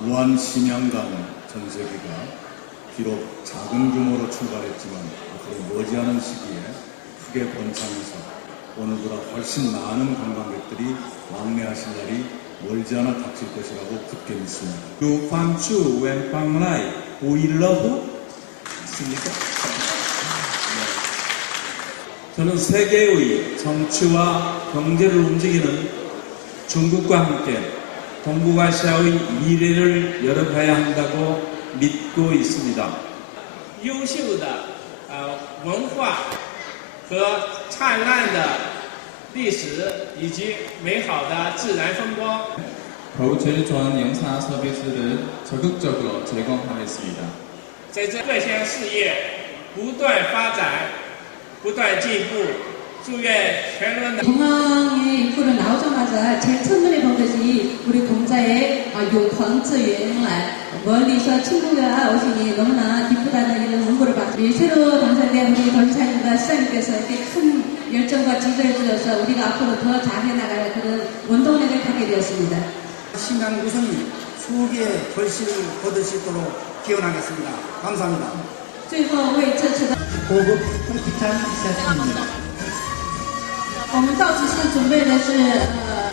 무한 심양강 전세기가 비록 작은 규모로 출발했지만 앞으로 머지않은 시기에 크게 번창해서 오늘보다 훨씬 많은 관광객들이 왕래하실 날이 멀지 않아 닥칠 것이라고 굳게 믿습니다. 그 광주 웬빵라이 보일러브 있습니까? 네. 저는 세계의 정치와 경제를 움직이는 중국과 함께 동북아시아의 미래를 열어가야 한다고 믿고 있습니다. 优秀的呃文化和灿烂的历史以及美好的自然风光。 겨우 제일 좋아하는 영상 서비스를 적극적으로 제공하겠습니다. 在这各项事业不断发展、不断进步，祝愿全轮的 공항에 입구를 나오자마자 제일 첫눈에 본 것이 우리 공자의 아, 요광ță 여행날 멀리서 친구가 오시니 너무나 기쁘다는 이런 문구를 받고 이 새로 당선된 우리 권사님과 시장님께서 이렇게 큰 열정과 지도를 주셔서 우리가 앞으로 더 잘해나갈 그런 원동력을 갖게 되었습니다. 신강 구성이 수기의 결실을 거둘 수 있도록 기원하겠습니다. 감사합니다. 最后为这次的 고급 헬기장 시스템입니다. 我们到此是准备的是呃